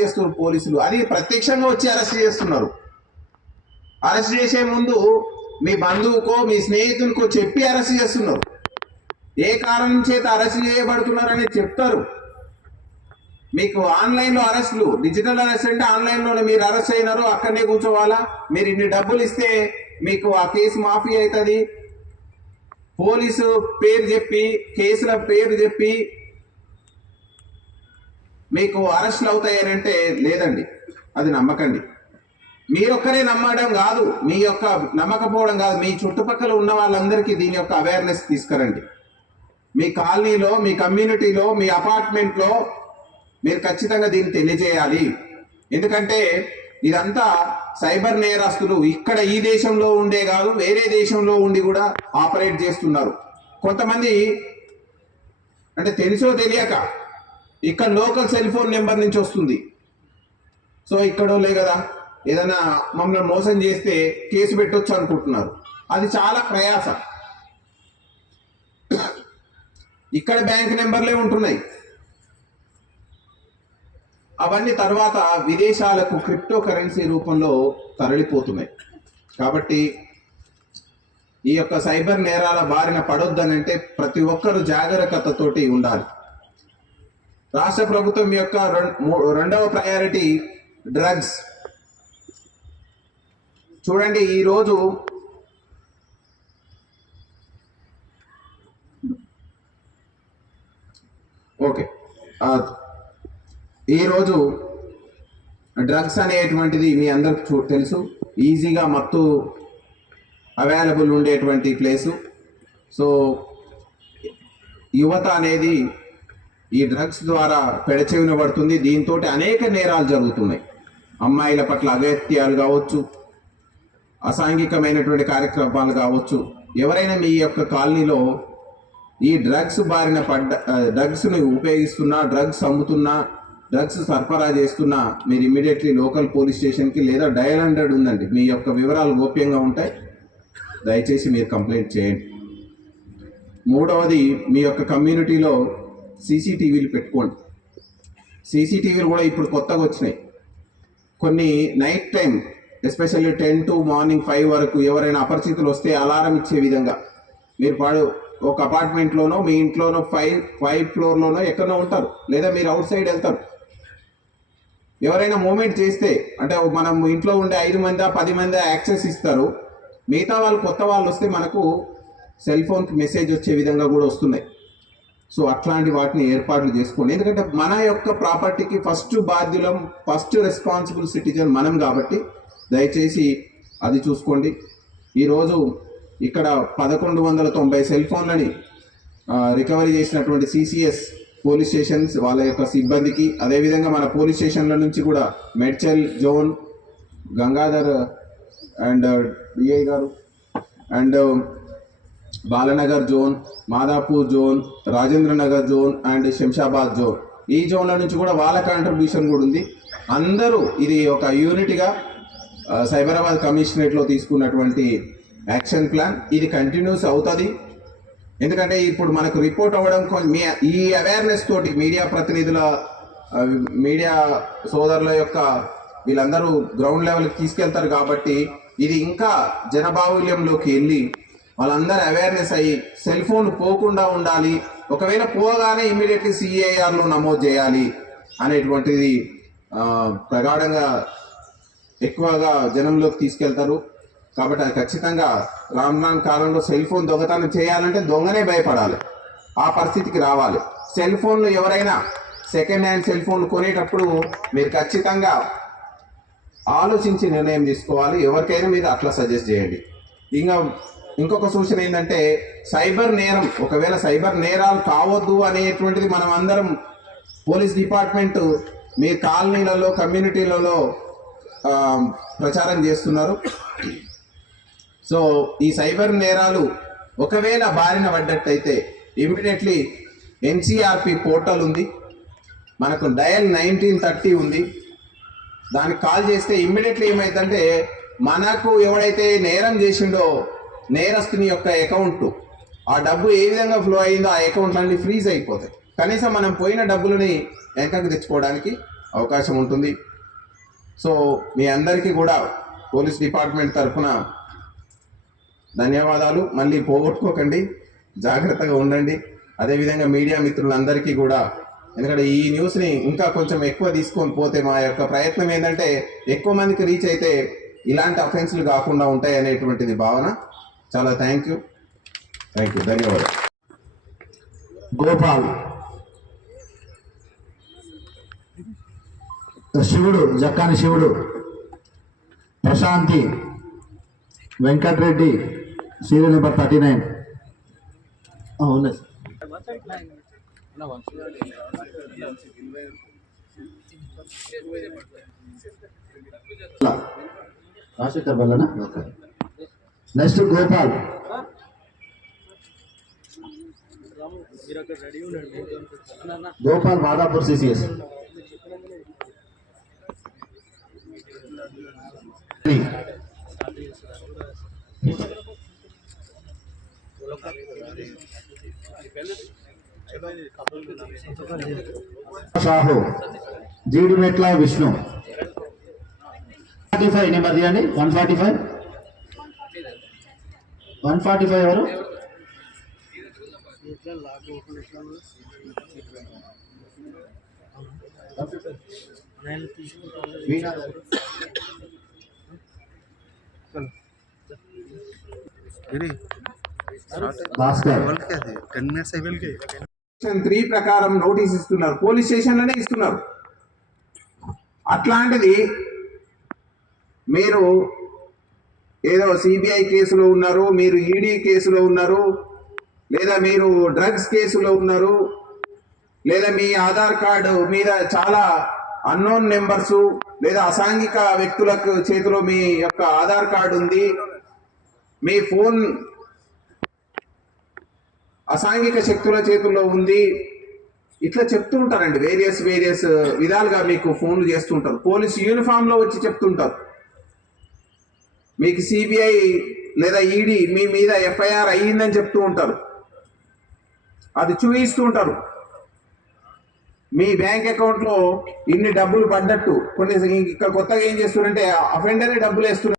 చేస్తున్నారు పోలీసులు. అది ప్రత్యక్షంగా వచ్చి అరెస్ట్ చేస్తున్నారు. అరెస్ట్ చేసే ముందు మీ బంధువుకో మీ స్నేహితునికో చెప్పి అరెస్ట్ చేస్తున్నారు. ఏ కారణం చేత అరెస్ట్ చేయబడుతున్నారు అనేది చెప్తారు. మీకు ఆన్లైన్లో అరెస్టులు, డిజిటల్ అరెస్ట్ అంటే ఆన్లైన్లోనే మీరు అరెస్ట్ అయినారు, అక్కడనే కూర్చోవాలా, మీరు ఇన్ని డబ్బులు ఇస్తే మీకు ఆ కేసు మాఫీ అవుతుంది, పోలీసు పేరు చెప్పి కేసుల పేరు చెప్పి మీకు అరెస్టులు అవుతాయని అంటే లేదండి, అది నమ్మకండి. మీరొక్కరే నమ్మడం కాదు, మీ యొక్క నమ్మకపోవడం కాదు, మీ చుట్టుపక్కల ఉన్న వాళ్ళందరికీ దీని యొక్క అవేర్నెస్ తీసుకురండి. మీ కాలనీలో, మీ కమ్యూనిటీలో, మీ అపార్ట్మెంట్లో మీరు ఖచ్చితంగా దీన్ని తెలియజేయాలి. ఎందుకంటే ఇదంతా సైబర్ నేరస్తులు ఇక్కడ ఈ దేశంలో ఉండే కాదు, వేరే దేశంలో ఉండి కూడా ఆపరేట్ చేస్తున్నారు. కొంతమంది అంటే తెలుసో తెలియక ఇక్కడ లోకల్ సెల్ ఫోన్ నెంబర్ నుంచి వస్తుంది. సో ఇక్కడోలే కదా, ఏదైనా మమ్మల్ని మోసం చేస్తే కేసు పెట్టొచ్చు అనుకుంటున్నారు. అది చాలా ప్రయాస. ఇక్కడ బ్యాంక్ నెంబర్లే ఉంటున్నాయి. అవన్నీ తర్వాత విదేశాలకు క్రిప్టో కరెన్సీ రూపంలో తరలిపోతున్నాయి. కాబట్టి ఈ యొక్క సైబర్ నేరాల బారిన పడొద్దనంటే ప్రతి ఒక్కరూ జాగరూకతతోటి ఉండాలి. రాష్ట్ర ప్రభుత్వం యొక్క రెండవ ప్రయారిటీ డ్రగ్స్. చూడండి, ఈరోజు ఈరోజు డ్రగ్స్ అనేటువంటిది మీ అందరికి తెలుసు, ఈజీగా మత్తు అవైలబుల్ ఉండేటువంటి ప్లేసు. సో యువత అనేది ఈ డ్రగ్స్ ద్వారా పెడచెవిన పడుతుంది. దీంతో అనేక నేరాలు జరుగుతున్నాయి. అమ్మాయిల పట్ల అగత్యాలు కావచ్చు, అసాంఘికమైనటువంటి కార్యక్రమాలు కావచ్చు. ఎవరైనా మీ యొక్క కాలనీలో ఈ డ్రగ్స్ బారిన డ్రగ్స్ని ఉపయోగిస్తున్నా, డ్రగ్స్ అమ్ముతున్నా, డ్రగ్స్ సరఫరా చేస్తున్నా, మీరు ఇమ్మీడియట్లీ లోకల్ పోలీస్ స్టేషన్కి లేదా డయల్ 100 ఉందండి, మీ యొక్క వివరాలు గోప్యంగా ఉంటాయి, దయచేసి మీరు కంప్లైంట్ చేయండి. మూడవది, మీ యొక్క కమ్యూనిటీలో సీసీటీవీలు పెట్టుకోండి. సీసీటీవీలు కూడా ఇప్పుడు కొత్తగా వచ్చినాయి. కొన్ని night time especially 10 to morning 5 వరకు ఎవరైనా అపరిచితులు వస్తే అలారం ఇచ్చే విధంగా మీరు ఒక అపార్ట్మెంట్లోనో, మీ ఇంట్లోనో 5 ఫ్లోర్లోనో ఎక్కడో ఉంటారు, లేదా మీరు అవుట్ సైడ్ వెళ్తారు. ఎవరైనా మూమెంట్ చేస్తే అంటే మనం ఇంట్లో ఉండే 5 మంది 10 మంది యాక్సెస్ ఇస్తారు. మిగతా వాళ్ళు కొత్త వాళ్ళు వస్తే మనకు సెల్ ఫోన్కి మెసేజ్ వచ్చే విధంగా కూడా వస్తున్నాయి. సో అట్లాంటి వాటిని ఏర్పాట్లు చేసుకోండి. ఎందుకంటే మన యొక్క ప్రాపర్టీకి ఫస్ట్ బాధ్యులం, ఫస్ట్ రెస్పాన్సిబుల్ సిటిజన్ మనం కాబట్టి దయచేసి అది చూసుకోండి. ఈరోజు ఇక్కడ 1190 సెల్ ఫోన్లని రికవరీ చేసినటువంటి సిసిఎస్ పోలీస్ స్టేషన్స్ వాళ్ళ యొక్క సిబ్బందికి, అదేవిధంగా మన పోలీస్ స్టేషన్ల నుంచి కూడా Medchal zone, Gangadhar and DI గారు, and Balanagar zone, Madhapur zone, Rajendranagar zone and Shamshabad zone, ఈ జోన్ల నుంచి కూడా వాళ్ళ కాంట్రిబ్యూషన్ కూడా ఉంది. అందరూ ఇది ఒక యూనిట్గా సైబరాబాద్ కమిషనరేట్లో తీసుకున్నటువంటి యాక్షన్ ప్లాన్. ఇది కంటిన్యూస్ అవుతుంది. ఎందుకంటే ఇప్పుడు మనకు రిపోర్ట్ అవ్వడం ఈ అవేర్నెస్ తోటి మీడియా ప్రతినిధుల, మీడియా సోదరుల యొక్క వీళ్ళందరూ గ్రౌండ్ లెవెల్కి తీసుకెళ్తారు. కాబట్టి ఇది ఇంకా జనబాహుల్యంలోకి వెళ్ళి వాళ్ళందరూ అవేర్నెస్ అయ్యి సెల్ ఫోన్ పోకుండా ఉండాలి, ఒకవేళ పోగానే ఇమ్మీడియట్లీ సిఐఆర్లో నమోదు చేయాలి అనేటువంటిది ప్రగాఢంగా ఎక్కువగా జనంలోకి తీసుకెళ్తారు. కాబట్టి అది ఖచ్చితంగా రాను కాలంలో సెల్ ఫోన్ దొంగతనం చేయాలంటే దొంగనే భయపడాలి, ఆ పరిస్థితికి రావాలి. సెల్ ఫోన్లు ఎవరైనా సెకండ్ హ్యాండ్ సెల్ ఫోన్లు కొనేటప్పుడు మీరు ఖచ్చితంగా ఆలోచించి నిర్ణయం తీసుకోవాలి. ఎవరికైనా మీరు అట్లా సజెస్ట్ చేయండి. ఇంకొక సూచన ఏంటంటే సైబర్ నేరం, ఒకవేళ సైబర్ నేరాలు కావద్దు అనేటువంటిది మనం అందరం పోలీస్ డిపార్ట్మెంట్ మీ కాలనీలలో, కమ్యూనిటీలలో ప్రచారం చేస్తున్నారు. సో ఈ సైబర్ నేరాలు ఒకవేళ బారిన పడ్డట్టయితే ఇమ్మీడియట్లీ ఎన్సిఆర్పి పోర్టల్ ఉంది, మనకు డయల్ 1930 ఉంది, దానికి కాల్ చేస్తే ఇమ్మీడియట్లీ ఏమైందంటే మనకు ఎవడైతే నేరం చేసిండో నేరస్తుని యొక్క అకౌంట్, ఆ డబ్బు ఏ విధంగా ఫ్లో అయిందో ఆ అకౌంట్లన్నీ ఫ్రీజ్ అయిపోతాయి. కనీసం మనం పోయిన డబ్బులని వెనకకు తెచ్చుకోవడానికి అవకాశం ఉంటుంది. సో మీ అందరికీ కూడా పోలీస్ డిపార్ట్మెంట్ తరఫున ధన్యవాదాలు. మళ్ళీ పోగొట్టుకోకండి, జాగ్రత్తగా ఉండండి. అదేవిధంగా మీడియా మిత్రులందరికీ కూడా, ఎందుకంటే ఈ న్యూస్ని ఇంకా కొంచెం ఎక్కువ తీసుకొని పోతే మా యొక్క ప్రయత్నం ఏంటంటే ఎక్కువ మందికి రీచ్ అయితే ఇలాంటి అఫెన్స్లు కాకుండా ఉంటాయి అనేటువంటిది భావన. చాలా థ్యాంక్ యూ, ధన్యవాదాలు. గోపాల్, శివుడు, జక్కాని శివుడు, ప్రశాంతి, వెంకటరెడ్డి, సీరియల్ నెంబర్ 39. అవును రాజశేఖర్ వల్లనా. Next Gopal, Gopal Madhapur CCS. Shahu, Jeedimetla Vishnu. 145 number తీయండి. 145 ఎవరు? భాస్కర్. 3 ప్రకారం నోటీస్ ఇస్తున్నారు, పోలీస్ స్టేషన్లోనే ఇస్తున్నారు. అట్లాంటిది మీరు ఏదో సిబిఐ కేసులో ఉన్నారు, మీరు ఈడీ కేసులో ఉన్నారు, లేదా మీరు డ్రగ్స్ కేసులో ఉన్నారు, లేదా మీ ఆధార్ కార్డు మీద చాలా అన్నోన్ నెంబర్సు లేదా అసాంఘిక వ్యక్తులకు చేతిలో మీ యొక్క ఆధార్ కార్డు ఉంది, మీ ఫోన్ అసాంఘిక శక్తుల చేతుల్లో ఉంది, ఇట్లా చెప్తూ ఉంటారండి. వేరియస్ విధాలుగా మీకు ఫోన్లు చేస్తుంటారు. పోలీస్ యూనిఫామ్లో వచ్చి చెప్తుంటారు. మీకు సిబిఐ లేదా ఈడీ మీ మీద ఎఫ్ఐఆర్ అయ్యిందని చెప్తూ ఉంటారు. అది చూపిస్తూ ఉంటారు. మీ బ్యాంక్ అకౌంట్లో ఇన్ని డబ్బులు పడ్డట్టు. కొన్ని ఇక్కడ కొత్తగా ఏం చేస్తున్నారంటే అఫెండరే డబ్బులు వేస్తున్నారు.